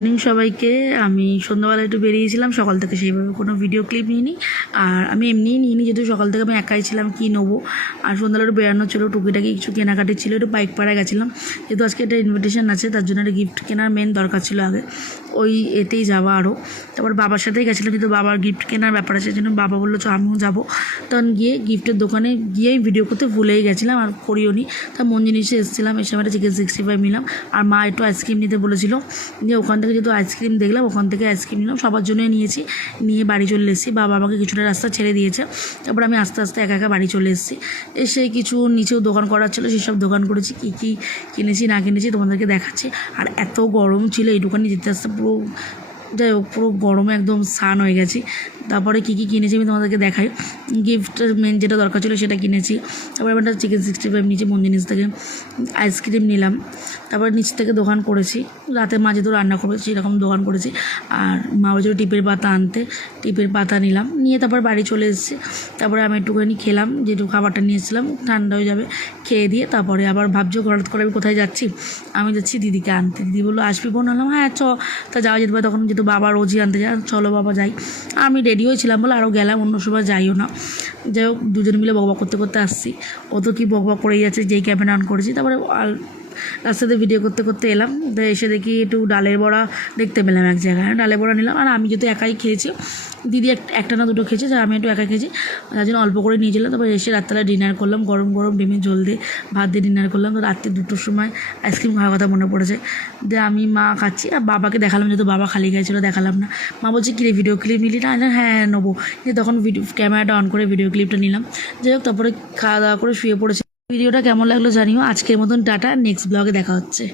Morning সবাইকে। আমি সন্ধ্যাবেলা একটু বেরিয়েছিলাম, সকাল থেকে সেইভাবে কোনো ভিডিও ক্লিপ নিইনি। আর আমি এমনিই নিইনি, যেহেতু সকাল থেকে আমি একাই ছিলাম, কী নেবো। আর সন্ধ্যাবেলা একটু বেড়ানো ছিল, টুকিটাকি কিছু কেনাকাটি ছিল, একটু বাইক পাড়ায় গেছিলাম। যেহেতু আজকে একটা ইনভিটেশন আছে, তার জন্য একটা গিফট কেনার মেন দরকার ছিল আগে, ওই এতেই যাওয়া আরও। তারপর বাবার সাথেই গেছিলাম, কিন্তু বাবার গিফট কেনার ব্যাপার আছে, জন্য বাবা বললো চ আমিও যাবো। তখন গিয়ে গিফটের দোকানে গিয়েই ভিডিও করতে ভুলেই গেছিলাম, আর করিও নি। তা মন জিনিসে এসেছিলাম, এসে আমরা চিকেন 65 নিলাম। আর মা একটু আইসক্রিম নিতে বলেছিল, যে ওখান থেকে যেহেতু আইসক্রিম দেখলাম, ওখান থেকে আইসক্রিম নিলাম, সবার জন্যই নিয়েছি। নিয়ে বাড়ি চলে এসেছি, বাবা আমাকে কিছুটা রাস্তা ছেড়ে দিয়েছে। তারপর আমি আস্তে আস্তে একা একা বাড়ি চলে এসেছি। এসে কিছু নিচেও দোকান করার ছিল, সেসব দোকান করেছি। কী কী কিনেছি না কিনেছি তোমাদেরকে দেখাচ্ছি। আর এত গরম ছিল, এই দোকানে যেতে আসতে পুরো, যাই হোক, পুরো গরমে একদম স্নান হয়ে গেছি। তারপরে কী কী কিনেছি আমি তোমাদেরকে দেখাই। গিফটের মেন যেটা দরকার ছিল সেটা কিনেছি। তারপরে আমি একটা চিকেন 65 নিয়েছি মন জিনিস থেকে, আইসক্রিম নিলাম। তারপর নিচ থেকে দোকান করেছি, রাতে মা যেহেতু রান্না করেছি এরকম দোকান করেছি। আর মা বলছিল টিপের পাতা আনতে, টিপের পাতা নিলাম, নিয়ে তারপর বাড়ি চলে এসেছি। তারপরে আমি একটুখানি খেলাম, যেটুকু খাবারটা নিয়েছিলাম ঠান্ডা হয়ে যাবে, খেয়ে দিয়ে তারপরে আবার ভাবছো হঠাৎ করে আমি কোথায় যাচ্ছি। আমি যাচ্ছি দিদিকে আনতে। দিদি বললো আসবি বোন? হলাম হ্যাঁ চ। তা যাওয়া যেতে পারে, তখন যেহেতু বাবা রোজই আনতে যায়, চলো বাবা যাই। আমি রেডি হয়েছিলাম বলে আরও গেলাম, অন্য সময় যাইও না। যাই হোক, দুজন মিলে বকবক করতে করতে আসছি। ও তো কি বকবক করেই যাচ্ছে, যেই ক্যামেরা অন করেছি। তারপরে রাস্তাতে ভিডিও করতে করতে এলাম, তো এসে দেখি একটু ডালের বড়া দেখতে পেলাম এক জায়গায়, ডালের বড়া নিলাম। আর আমি যেহেতু একাই খেয়েছি, দিদি একটা না দুটো খেয়েছে, যা আমি একটু একা খেয়েছি, তার জন্য অল্প করে নিয়েছিলাম। তারপর এসে রাত্রেবেলা ডিনার করলাম, গরম গরম ডিমের ঝোল দিয়ে ভাত দিয়ে ডিনার করলাম। তো রাত্রে 2টোর সময় আইসক্রিম খাওয়ার কথা মনে পড়েছে, যে আমি মা খাচ্ছি। আর বাবাকে দেখালাম, যেহেতু বাবা খালি খাইছিল, দেখালাম না। মা বলছে কিরে ভিডিও ক্লিপ নিলি না? হ্যাঁ নেবো। যে তখন ক্যামেরাটা অন করে ভিডিও ক্লিপটা নিলাম। যাই হোক, তারপরে খাওয়া দাওয়া করে শুয়ে পড়েছি। ভিডিওটা কেমন লাগলো জানিও। আজকের মতন টাটা, নেক্সট ব্লগে দেখা হচ্ছে।